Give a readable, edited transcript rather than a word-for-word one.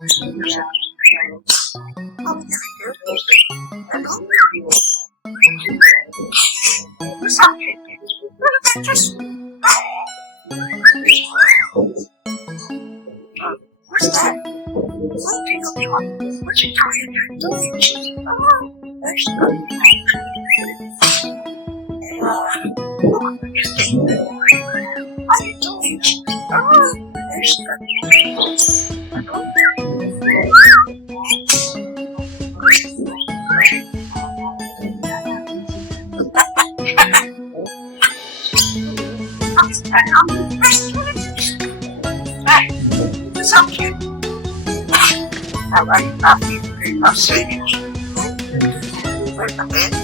What's that? Something of your what you trying to do? There's what are you doing? There's something. Alright, I'll see you. Wait a minute.